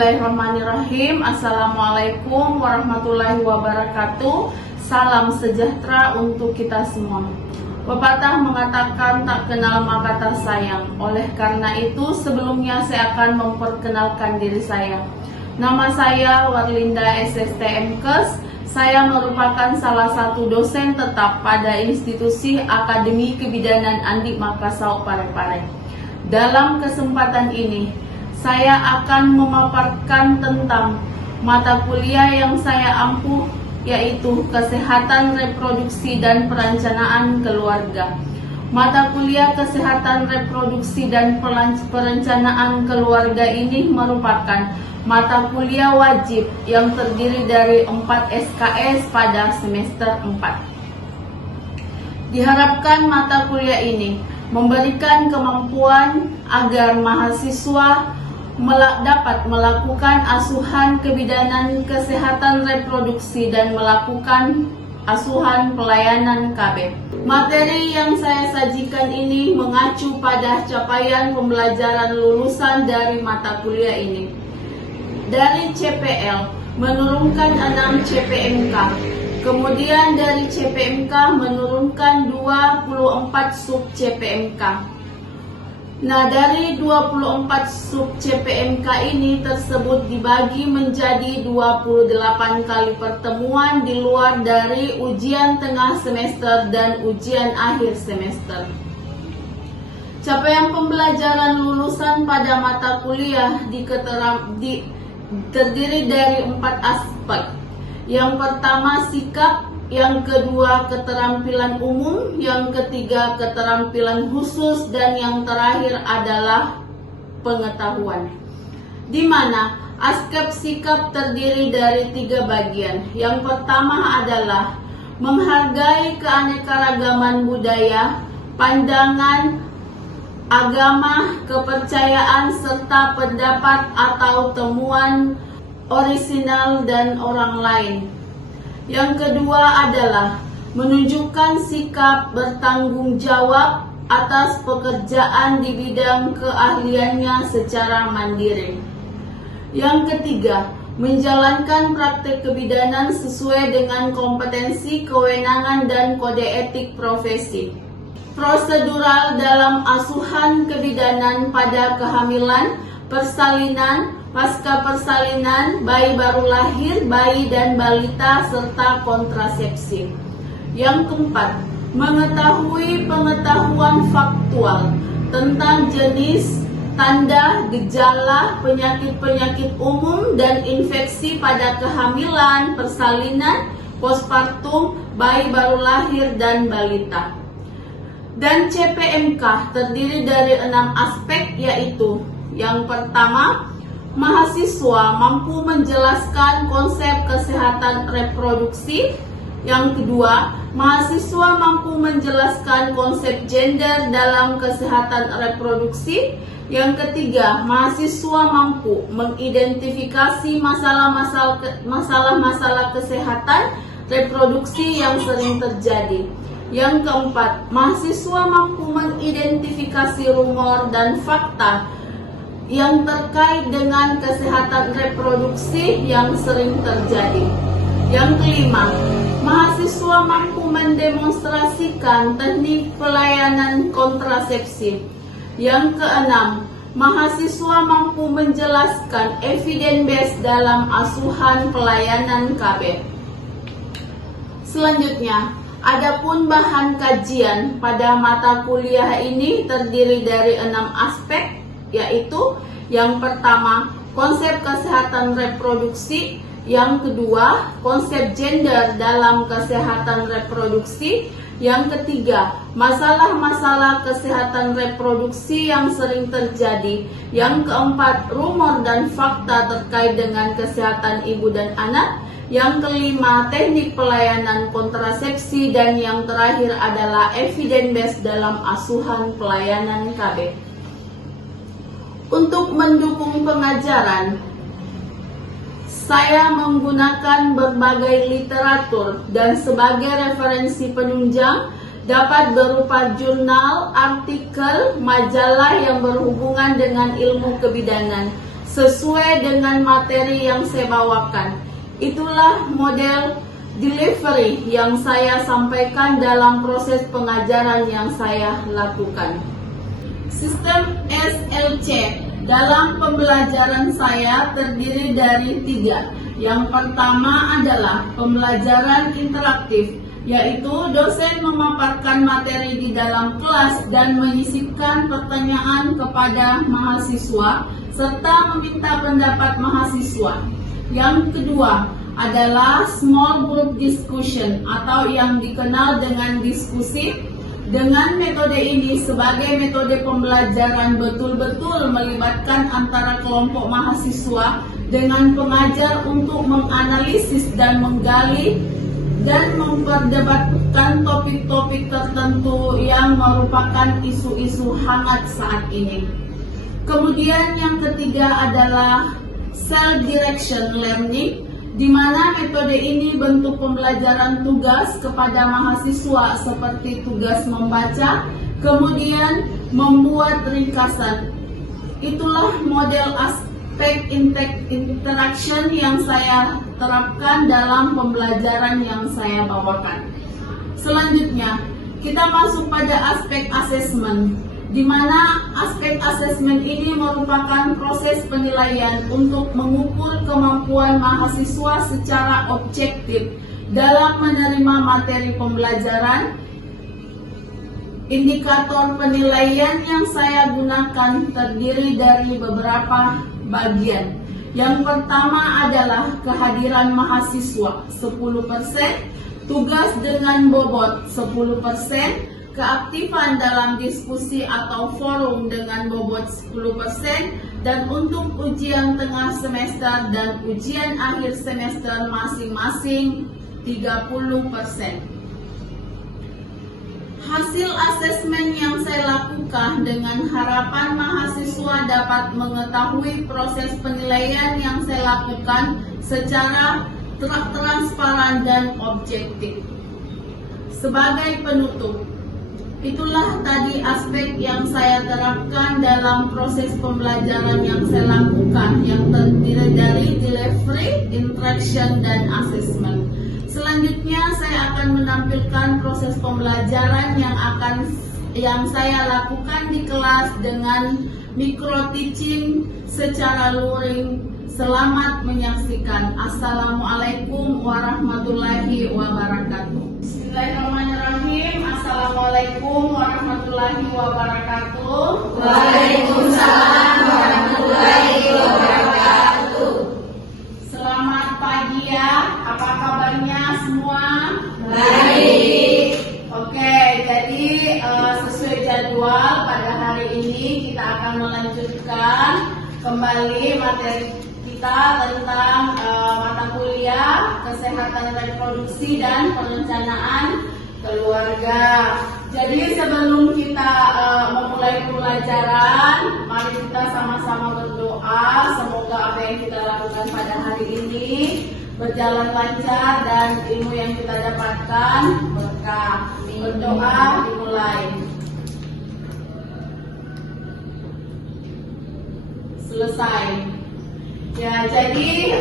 Bismillahirrahmanirrahim. Assalamualaikum warahmatullahi wabarakatuh. Salam sejahtera untuk kita semua. Pepatah mengatakan tak kenal maka tak sayang. Oleh karena itu sebelumnya saya akan memperkenalkan diri saya. Nama saya Warlinda SSTMKes. Saya merupakan salah satu dosen tetap pada institusi Akademi Kebidanan Andi Makassau Parepare. Dalam kesempatan ini saya akan memaparkan tentang mata kuliah yang saya ampuh, yaitu Kesehatan Reproduksi dan Perencanaan Keluarga. Mata kuliah Kesehatan Reproduksi dan Perencanaan Keluarga ini merupakan mata kuliah wajib yang terdiri dari 4 SKS pada semester 4. Diharapkan mata kuliah ini memberikan kemampuan agar mahasiswa dapat melakukan asuhan kebidanan kesehatan reproduksi dan melakukan asuhan pelayanan KB. Materi yang saya sajikan ini mengacu pada capaian pembelajaran lulusan dari mata kuliah ini. Dari CPL menurunkan 6 CPMK, kemudian dari CPMK menurunkan 24 sub CPMK. Nah, dari 24 sub CPMK ini tersebut dibagi menjadi 28 kali pertemuan di luar dari ujian tengah semester dan ujian akhir semester. Capaian pembelajaran lulusan pada mata kuliah terdiri dari 4 aspek. Yang pertama sikap, yang kedua keterampilan umum, yang ketiga keterampilan khusus, dan yang terakhir adalah pengetahuan. Di mana aspek sikap terdiri dari 3 bagian. Yang pertama adalah menghargai keanekaragaman budaya, pandangan, agama, kepercayaan, serta pendapat atau temuan orisinal dan orang lain. Yang kedua adalah menunjukkan sikap bertanggung jawab atas pekerjaan di bidang keahliannya secara mandiri. Yang ketiga, menjalankan praktek kebidanan sesuai dengan kompetensi, kewenangan, dan kode etik profesi. Prosedural dalam asuhan kebidanan pada kehamilan, persalinan, pasca persalinan, bayi baru lahir, bayi dan balita, serta kontrasepsi. Yang keempat, mengetahui pengetahuan faktual tentang jenis, tanda, gejala, penyakit-penyakit umum, dan infeksi pada kehamilan, persalinan, postpartum, bayi baru lahir, dan balita. Dan CPMK terdiri dari 6 aspek, yaitu yang pertama, mahasiswa mampu menjelaskan konsep kesehatan reproduksi. Yang kedua, mahasiswa mampu menjelaskan konsep gender dalam kesehatan reproduksi. Yang ketiga, mahasiswa mampu mengidentifikasi masalah-masalah kesehatan reproduksi yang sering terjadi. Yang keempat, mahasiswa mampu mengidentifikasi rumor dan fakta yang terkait dengan kesehatan reproduksi yang sering terjadi. Yang kelima, mahasiswa mampu mendemonstrasikan teknik pelayanan kontrasepsi. Yang keenam, mahasiswa mampu menjelaskan evidence base dalam asuhan pelayanan KB. Selanjutnya, adapun bahan kajian pada mata kuliah ini terdiri dari 6 aspek, yaitu yang pertama konsep kesehatan reproduksi, yang kedua konsep gender dalam kesehatan reproduksi, yang ketiga masalah-masalah kesehatan reproduksi yang sering terjadi, yang keempat rumor dan fakta terkait dengan kesehatan ibu dan anak, yang kelima teknik pelayanan kontrasepsi, dan yang terakhir adalah evidence based dalam asuhan pelayanan KB. Untuk mendukung pengajaran, saya menggunakan berbagai literatur dan sebagai referensi penunjang dapat berupa jurnal, artikel, majalah yang berhubungan dengan ilmu kebidanan, sesuai dengan materi yang saya bawakan. Itulah model delivery yang saya sampaikan dalam proses pengajaran yang saya lakukan. Sistem SLC dalam pembelajaran saya terdiri dari 3. Yang pertama adalah pembelajaran interaktif, yaitu dosen memaparkan materi di dalam kelas dan menyisipkan pertanyaan kepada mahasiswa serta meminta pendapat mahasiswa. Yang kedua adalah small group discussion atau yang dikenal dengan diskusi. Dengan metode ini sebagai metode pembelajaran betul-betul melibatkan antara kelompok mahasiswa dengan pengajar untuk menganalisis dan menggali dan memperdebatkan topik-topik tertentu yang merupakan isu-isu hangat saat ini. Kemudian yang ketiga adalah self-direction learning, di mana metode ini bentuk pembelajaran tugas kepada mahasiswa seperti tugas membaca, kemudian membuat ringkasan. Itulah model aspek interaction yang saya terapkan dalam pembelajaran yang saya bawakan. Selanjutnya, kita masuk pada aspek assessment, di mana aspek asesmen ini merupakan proses penilaian untuk mengukur kemampuan mahasiswa secara objektif dalam menerima materi pembelajaran. Indikator penilaian yang saya gunakan terdiri dari beberapa bagian. Yang pertama adalah kehadiran mahasiswa 10%, tugas dengan bobot 10%, keaktifan dalam diskusi atau forum dengan bobot 10%, dan untuk ujian tengah semester dan ujian akhir semester masing-masing 30%. Hasil asesmen yang saya lakukan dengan harapan mahasiswa dapat mengetahui proses penilaian yang saya lakukan secara transparan dan objektif. Sebagai penutup, itulah tadi aspek yang saya terapkan dalam proses pembelajaran yang saya lakukan, yang terdiri dari delivery, interaction, dan assessment. Selanjutnya saya akan menampilkan proses pembelajaran yang saya lakukan di kelas dengan micro teaching secara luring. Selamat menyaksikan. Assalamualaikum warahmatullahi wabarakatuh. Bismillahirrahmanirrahim. Assalamualaikum warahmatullahi wabarakatuh. Waalaikumsalam warahmatullahi wabarakatuh. Selamat pagi ya. Apa kabarnya semua? Baik. Oke, jadi sesuai jadwal pada hari ini kita akan melanjutkan kembali materi kita tentang mata kuliah kesehatan reproduksi dan perencanaan keluarga. Jadi sebelum kita memulai pembelajaran, mari kita sama-sama berdoa. Semoga apa yang kita lakukan pada hari ini berjalan lancar dan ilmu yang kita dapatkan berkah. Berdoa dimulai. Selesai. Ya, jadi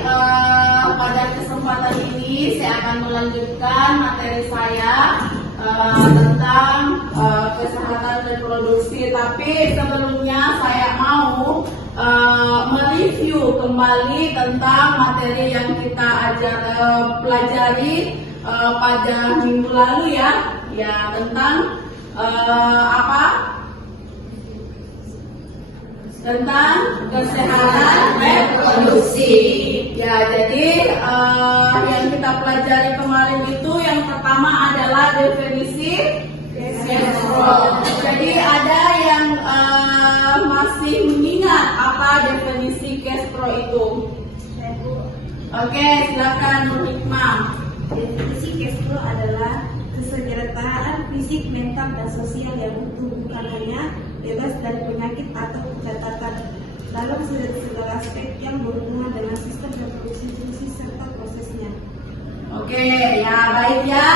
pada kesempatan ini saya akan melanjutkan materi saya tentang kesehatan reproduksi. Tapi sebelumnya saya mau mereview kembali tentang materi yang kita pelajari pada minggu lalu ya tentang apa? Tentang kesehatan reproduksi. Ya, jadi yang kita pelajari kemarin itu yang pertama adalah definisi gastro. Jadi ada yang masih mengingat apa definisi gastro itu? Oke, silakan Nur Hikmah. Definisi gastro adalah kesejahteraan fisik, mental, dan sosial yang utuh, bukan hanya bebas dari penyakit atau catatan dalam segala aspek yang berhubungan dengan sistem reproduksi fungsi serta prosesnya. Oke, ya baik ya.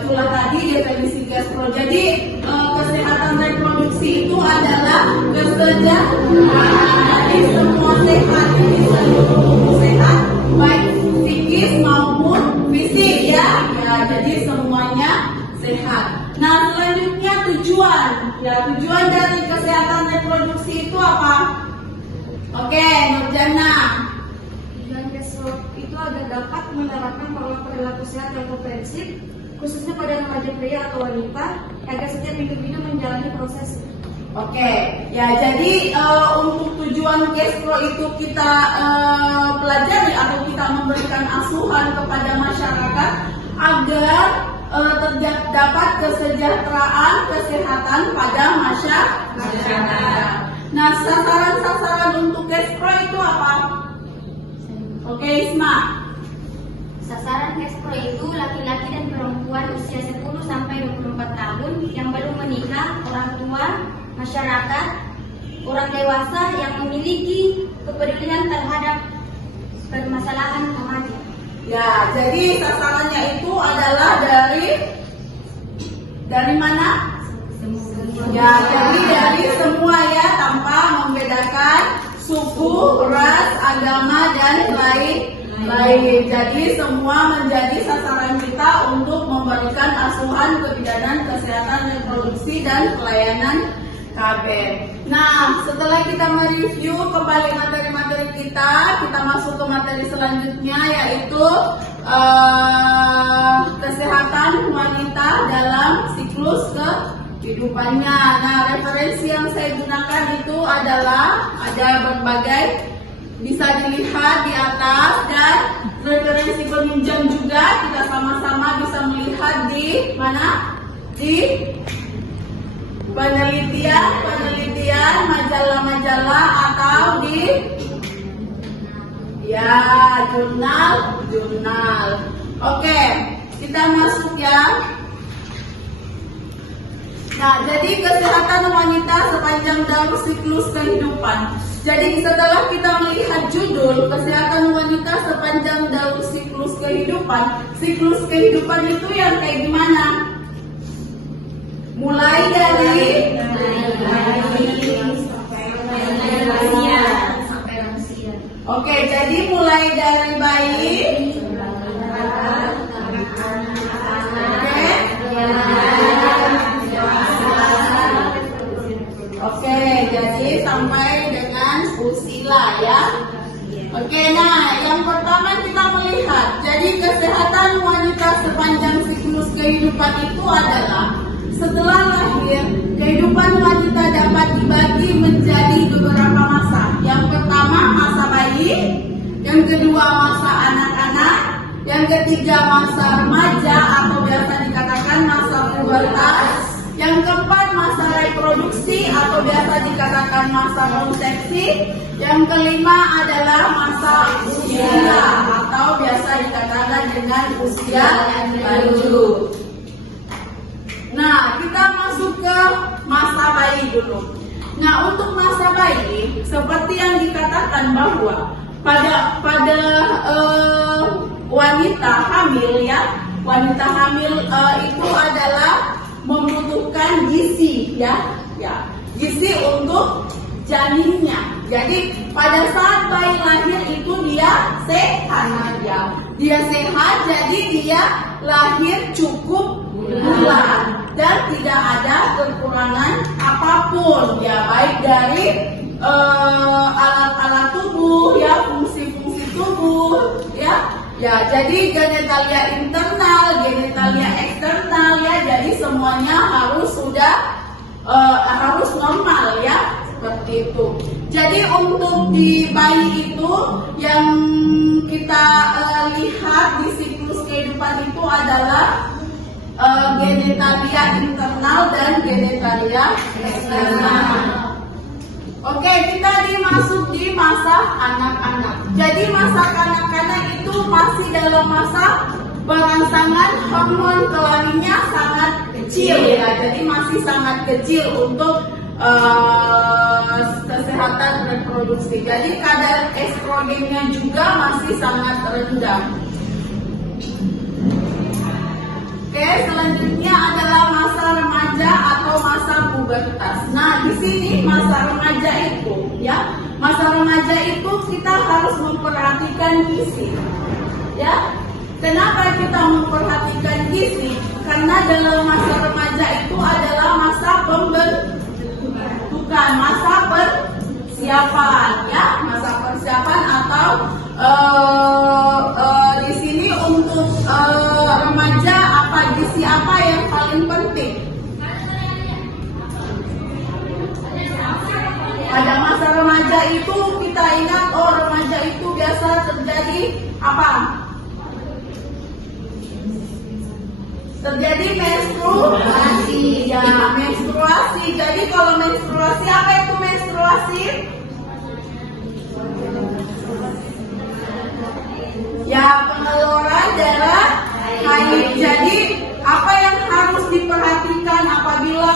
Itulah tadi definisi gastro. Jadi kesehatan reproduksi itu adalah kesejahteraan. Jadi semua sehat, jadi seluruh tubuh sehat, baik psikis maupun fisik ya. Ya, jadi semuanya sehat. Nah, selanjutnya tujuan. Ya, tujuan dari kesehatan reproduksi itu apa? Oke, Nurjana. Tujuan Castro itu agar dapat menerapkan pola perilaku sehat yang komprehensif, khususnya pada remaja pria atau wanita, agar setiap individu menjalani proses. Oke, ya jadi untuk tujuan Castro itu kita pelajari atau kita memberikan asuhan kepada masyarakat agar terdapat kesejahteraan kesehatan pada masyarakat. Nah, sasaran-sasaran untuk Castro itu apa? Oke, Isma. Sasaran Castro itu laki-laki dan perempuan usia 10 sampai 24 tahun yang belum menikah, orang tua, masyarakat, orang dewasa yang memiliki kepedulian terhadap permasalahan remaja. Ya, jadi sasarannya itu adalah dari mana? Ya, jadi dari semua ya, tanpa membedakan suku, ras, agama dan lain. Jadi semua menjadi sasaran kita untuk memberikan asuhan kebidanan kesehatan reproduksi dan pelayanan KB. Nah, setelah kita mereview kembali materi-materi kita masuk ke materi selanjutnya yaitu kesehatan wanita dalam siklus kehidupannya. Nah, referensi yang saya gunakan itu adalah ada berbagai, bisa dilihat di atas, dan referensi peminjam juga kita sama-sama bisa melihat di mana? Di penelitian majalah-majalah atau di jurnal. Oke, kita masuk ya. Nah, jadi kesehatan wanita sepanjang dalam siklus kehidupan. Jadi setelah kita melihat judul kesehatan wanita sepanjang dalam siklus kehidupan itu yang kayak gimana? Mulai dari sampai lansia. Oke, jadi mulai dari bayi. Oke, jadi sampai dengan usia ya. Oke, nah yang pertama kita melihat, jadi kesehatan wanita sepanjang siklus kehidupan itu adalah setelah lahir, kehidupan wanita dapat dibagi menjadi beberapa masa. Yang pertama masa bayi, yang kedua masa anak-anak, yang ketiga masa remaja atau biasa dikatakan masa pubertas, yang keempat masa reproduksi atau biasa dikatakan masa konsepsi, yang kelima adalah masa usia atau biasa dikatakan dengan usia lanjut. Nah, kita masuk ke masa bayi dulu. Nah, untuk masa bayi, seperti yang dikatakan bahwa pada wanita hamil ya, wanita hamil itu adalah membutuhkan gizi ya, gizi untuk janinnya. Jadi pada saat bayi lahir itu dia sehat ya, jadi dia lahir cukup bulan dan tidak ada kekurangan apapun ya, baik dari alat-alat tubuh ya, fungsi-fungsi tubuh ya. Jadi genitalia internal, genitalia eksternal ya, jadi semuanya harus normal ya, seperti itu. Jadi untuk di bayi itu yang kita lihat di siklus kehidupan itu adalah genitalia internal dan genitalia eksternal. Oke, kita dimasuki di masa anak-anak. Jadi masa kanak-kanak itu masih dalam masa perangsangan, hormon kelaminnya sangat kecil ya. Jadi masih sangat kecil untuk kesehatan reproduksi. Jadi kadar estrogennya juga masih sangat rendah. Oke, selanjutnya adalah masa remaja atau masa pubertas. Nah, di sini masa remaja itu, ya, masa remaja itu kita harus memperhatikan gizi, ya. Kenapa kita memperhatikan gizi? Karena dalam masa remaja itu adalah masa pembentukan, masa persiapan, ya, masa persiapan atau di sini untuk remaja apa gizi apa yang paling penting? Pada masa remaja itu kita ingat, oh remaja itu biasa terjadi apa? Terjadi menstruasi, ya menstruasi. Jadi kalau menstruasi, apa itu menstruasi? Ya, pengeluaran darah haid. Jadi apa yang harus diperhatikan apabila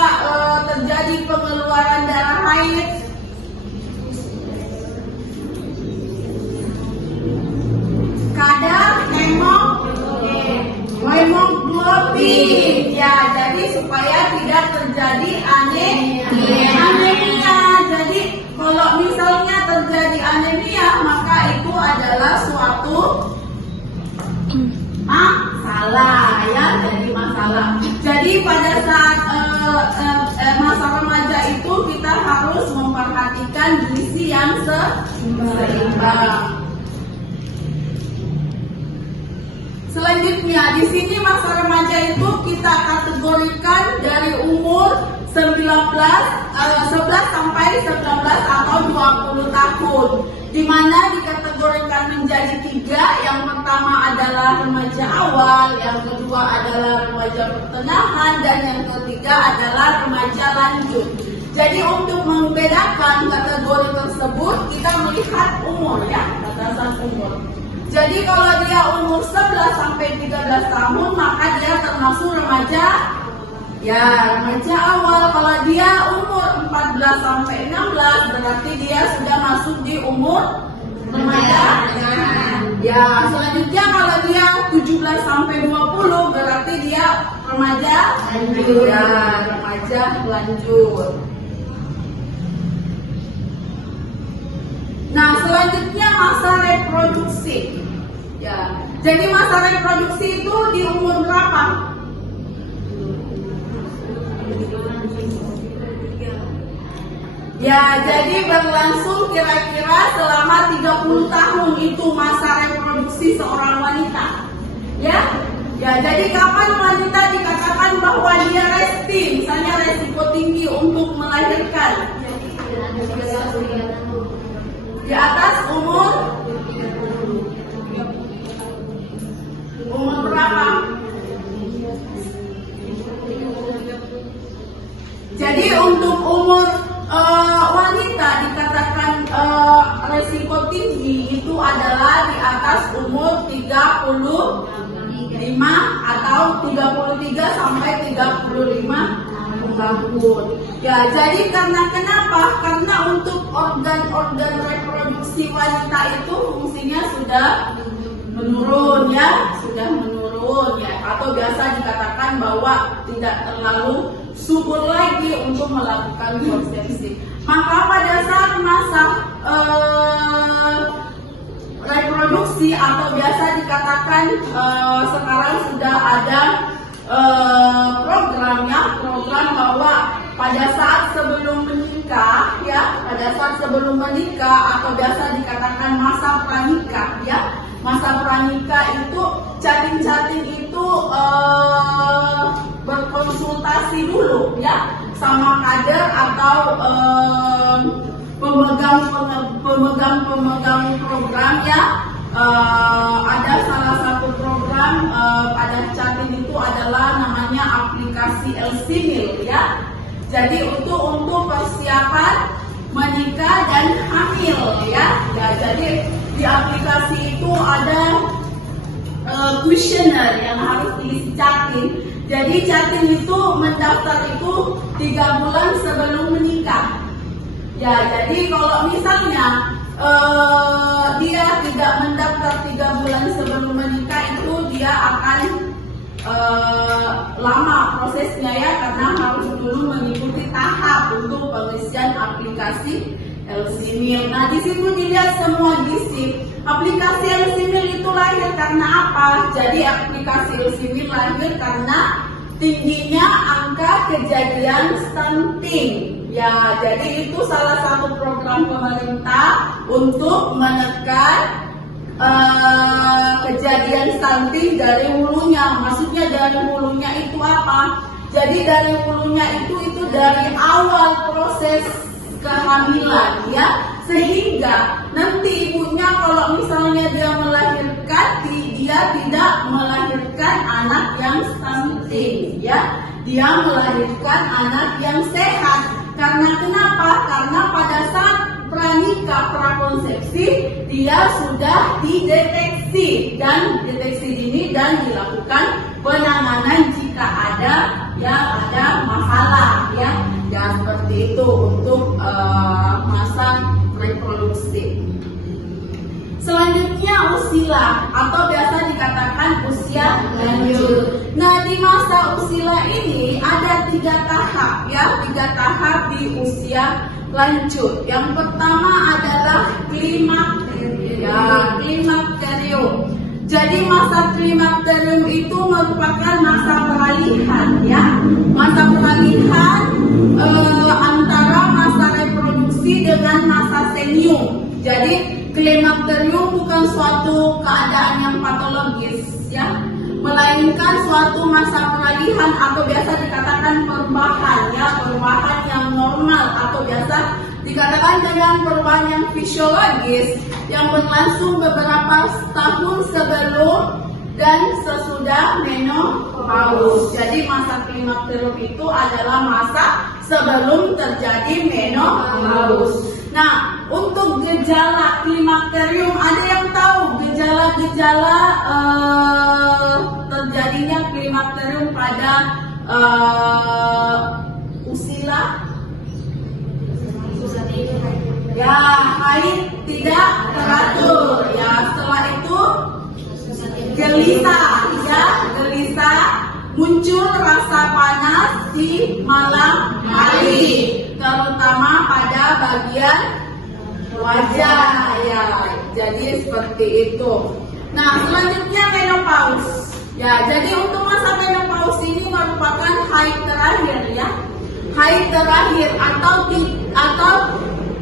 terjadi pengeluaran darah haid? Kadar hemoglobin, ya, jadi supaya tidak terjadi anemia. Jadi kalau misalnya terjadi anemia, maka itu adalah suatu masalah, ya, jadi masalah. Jadi pada saat masa remaja itu kita harus memperhatikan gizi yang seimbang. Selanjutnya di sini masa remaja itu kita kategorikan dari umur 11 sampai 19 atau 20 tahun, di mana dikategorikan menjadi 3. Yang pertama adalah remaja awal, yang kedua adalah remaja pertengahan, dan yang ketiga adalah remaja lanjut. Jadi untuk membedakan kategori tersebut kita melihat umur, ya, batasan umur. Jadi kalau dia umur 11 sampai 13 tahun maka dia termasuk remaja, ya, remaja awal. Kalau dia umur 14 sampai 16 berarti dia sudah masuk di umur remaja. Ya, selanjutnya kalau dia 17 sampai 20 berarti dia remaja lanjut, ya, remaja lanjut. Nah, selanjutnya masa reproduksi. Ya, jadi masa reproduksi itu di umur berapa? Ya, jadi berlangsung kira-kira selama 30 tahun itu masa reproduksi seorang wanita. Ya, ya, jadi kapan wanita dikatakan bahwa dia resti, misalnya resiko tinggi untuk melahirkan? Di atas umur berapa? Jadi untuk umur wanita dikatakan resiko tinggi itu adalah di atas umur 35 atau 33 sampai 35 tahun. Ya, jadi kenapa? Karena untuk organ-organ reproduksi wanita itu fungsinya sudah menurun, ya, atau biasa dikatakan bahwa tidak terlalu subur lagi untuk melakukan konsepsi. Maka pada saat masa reproduksi atau biasa dikatakan sekarang sudah ada program bahwa pada saat sebelum menikah, ya, atau biasa dikatakan masa pranikah, ya, masa pranikah itu cacing-cacing itu berkonsultasi dulu, ya, sama kader atau pemegang program, ya. Ada salah satu program pada cacing itu adalah namanya aplikasi Elsimil, ya. Jadi untuk persiapan menikah dan hamil, ya. Jadi di aplikasi itu ada kuesioner yang harus diisi cacing. Jadi cacing itu mendaftar itu 3 bulan sebelum menikah. Ya, jadi kalau misalnya dia tidak mendaftar 3 bulan sebelum menikah itu dia akan lama prosesnya ya, karena harus dulu mengikuti tahap untuk pengisian aplikasi LC-Mil. Nah, di situ dilihat semua gizi. Aplikasi LC-Mil itu lahir karena apa? Jadi aplikasi LC-Mil lahir karena tingginya angka kejadian stunting. Ya, jadi itu salah satu program pemerintah untuk menekan kejadian stunting dari hulunya. Maksudnya dari hulunya itu apa? Jadi dari hulunya itu dari awal proses kehamilan ya, sehingga nanti ibunya kalau misalnya dia melahirkan, dia tidak melahirkan anak yang stunting ya, dia melahirkan anak yang sehat. Karena kenapa? Karena pada saat pranikah prakonsepsi dia sudah dideteksi dan deteksi dini dan dilakukan penanganan jika ada masalah ya seperti itu untuk masa reproduksi. Selanjutnya usila atau biasa dikatakan usia lanjut. Nah, di masa usila ini ada 3 tahap ya, 3 tahap di usia lanjut. Yang pertama adalah klimakterium. Jadi masa klimakterium itu merupakan masa peralihan ya, masa peralihan antara masa reproduksi dengan masa senium. Jadi klimakterium bukan suatu keadaan yang patologis ya, melainkan suatu masa peralihan atau biasa dikatakan perubahan ya, perubahan yang normal atau biasa dikatakan dengan perubahan yang fisiologis yang berlangsung beberapa tahun sebelum dan sesudah menopause. Jadi masa klimakterium itu adalah masa sebelum terjadi menopause. Nah, untuk gejala klimakterium, ada yang tahu gejala-gejala terjadinya klimakterium pada usila? Ya, haid tidak teratur. Ya, setelah itu gelisah, muncul rasa panas di malam hari, terutama pada bagian wajah ya. Jadi seperti itu. Nah, selanjutnya menopause. Ya, jadi untuk masa menopause ini merupakan haid terakhir ya. Haid terakhir atau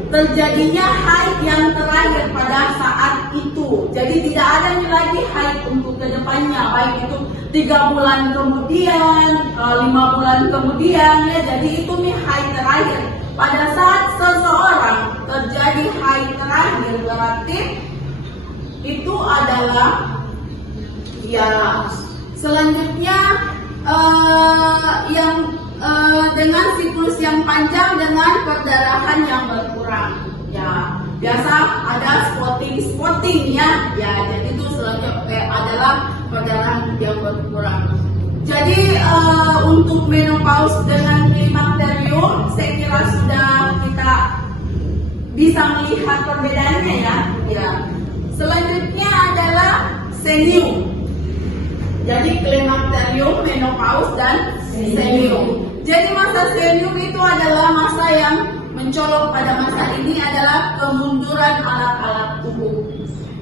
terjadinya haid yang terakhir pada saat itu. Jadi tidak ada lagi haid untuk kedepannya, baik itu 3 bulan kemudian, 5 bulan kemudian ya. Jadi itu nih haid terakhir. Pada saat seseorang terjadi haid terakhir, berarti itu adalah ya selanjutnya yang dengan siklus yang panjang dengan perdarahan yang berkurang ya, biasa ada spotting ya, jadi itu selanjutnya adalah perdarahan yang berkurang. Jadi untuk menopause dengan klimakterium saya kira sudah kita bisa melihat perbedaannya ya. Selanjutnya adalah senium. Jadi klimakterium, menopause dan senium. Jadi masa senium itu adalah masa yang mencolok pada masa ini adalah kemunduran alat-alat tubuh.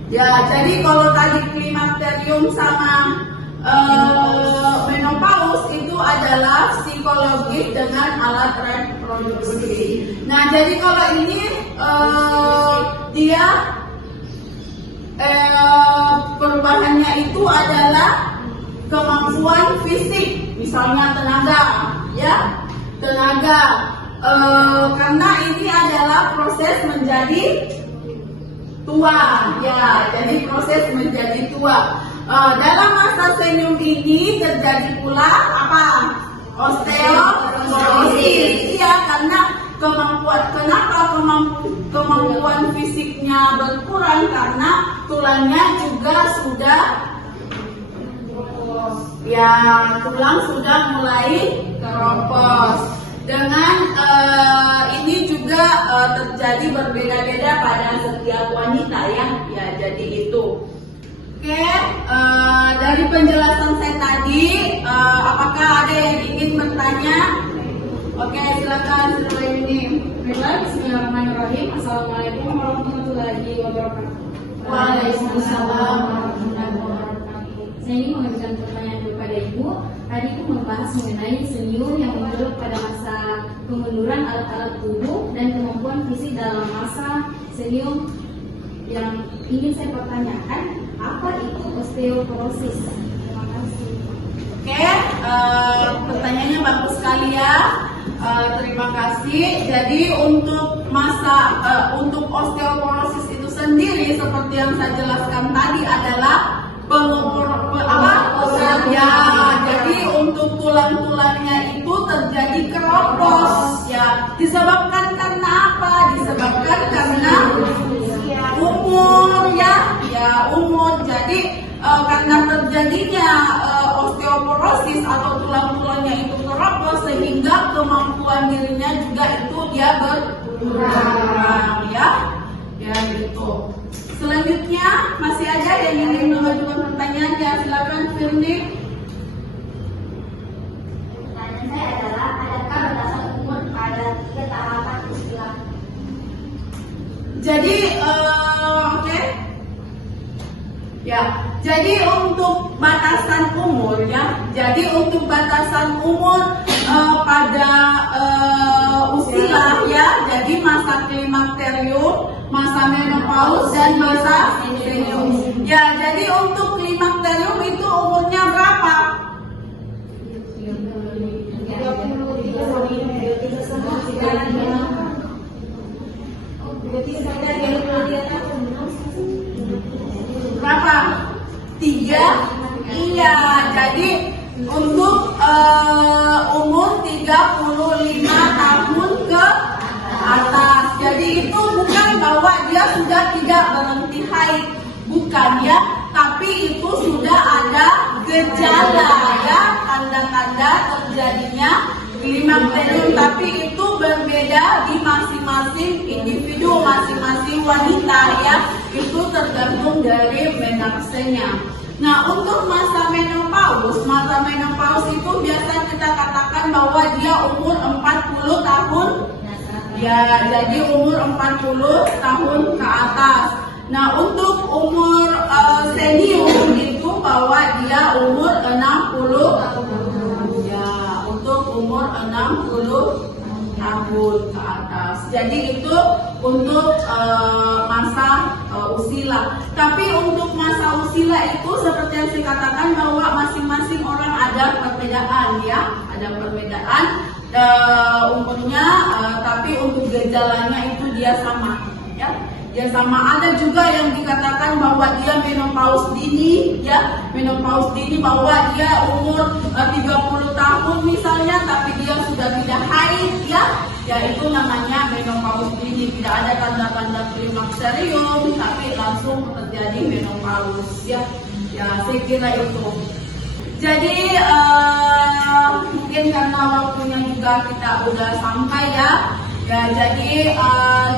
Ya, jadi kalau tadi klimakterium sama menopause itu adalah psikologis dengan alat reproduksi. Nah, jadi kalau ini dia perubahannya itu adalah kemampuan fisik, misalnya tenaga, karena ini adalah proses menjadi tua, ya, jadi proses menjadi tua. Dalam masa senium ini terjadi pula apa? Osteoporosis, ya, karena kemampuan fisiknya berkurang karena tulangnya juga sudah tulang sudah mulai keropos. Dengan ini juga terjadi berbeda-beda pada setiap wanita ya, jadi itu. Oke, dari penjelasan saya tadi apakah ada yang ingin bertanya? Oke, silakan ini. Baiklah, bismillahirrahmanirrahim. Assalamualaikum warahmatullahi wabarakatuh. Waalaikumsalam warahmatullahi wabarakatuh. Saya ingin mengajukan pertanyaan kepada Ibu. Tadi Ibu membahas mengenai senyum yang muncul pada masa kemunduran alat-alat tubuh dan kemampuan fisik dalam masa senyum. Yang ingin saya pertanyakan, apa itu osteoporosis? Terima kasih. Oke, pertanyaannya bagus sekali ya. Terima kasih. Jadi untuk untuk osteoporosis itu sendiri seperti yang saya jelaskan tadi adalah ya, jadi untuk tulang-tulangnya itu terjadi keropos ya. Disebabkan karena apa? Disebabkan karena umur ya umur. Jadi karena terjadinya osteoporosis atau tulang-tulangnya itu keropos sehingga kemampuan dirinya juga itu dia berkurang ya gitu. Selanjutnya masih ada yang ingin mengajukan pertanyaan ya, silakan Firly. Pertanyaan saya adalah, adakah batasan umur pada 3 tahapan usia? Jadi oke. Ya, jadi untuk batasan umur ya. Jadi untuk batasan umur pada usia ya. Jadi masa klimakterium, masa menopause dan masa senior. Ya, jadi untuk klimakterium itu umurnya berapa? 33 Berapa? 3? Iya, jadi untuk umur 35 tahun ke atas. Jadi itu bukan bahwa dia sudah tidak berhenti haid, bukan ya, tapi itu sudah ada gejala ya, tanda-tanda terjadinya klimakterium, tapi itu berbeda di masing-masing individu, masing-masing wanita ya, itu tergantung dari menaksenya. Nah, untuk masa menopause itu biasa kita katakan bahwa dia umur 40 tahun ya, jadi umur 40 tahun ke atas. Nah, untuk umur senior itu bahwa dia umur 60 ya, untuk umur 60 tahun ke atas. Jadi itu untuk masa usila. Tapi untuk masa usila itu seperti yang saya katakan bahwa masing-masing orang ada perbedaan ya, ada perbedaan umurnya, tapi untuk gejalanya itu dia sama ya. Ya sama, ada juga yang dikatakan bahwa dia menopause dini ya, menopause dini bahwa dia umur 30 tahun misalnya tapi dia sudah tidak haid ya itu namanya menopause dini, tidak ada tanda-tanda klimakterium tapi langsung terjadi menopause ya saya kira itu. Jadi mungkin karena waktunya juga kita udah sampai ya, jadi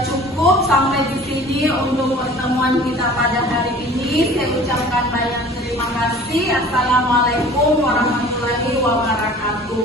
cukup sampai di sini untuk pertemuan kita pada hari ini. Saya ucapkan banyak terima kasih. Assalamualaikum warahmatullahi wabarakatuh.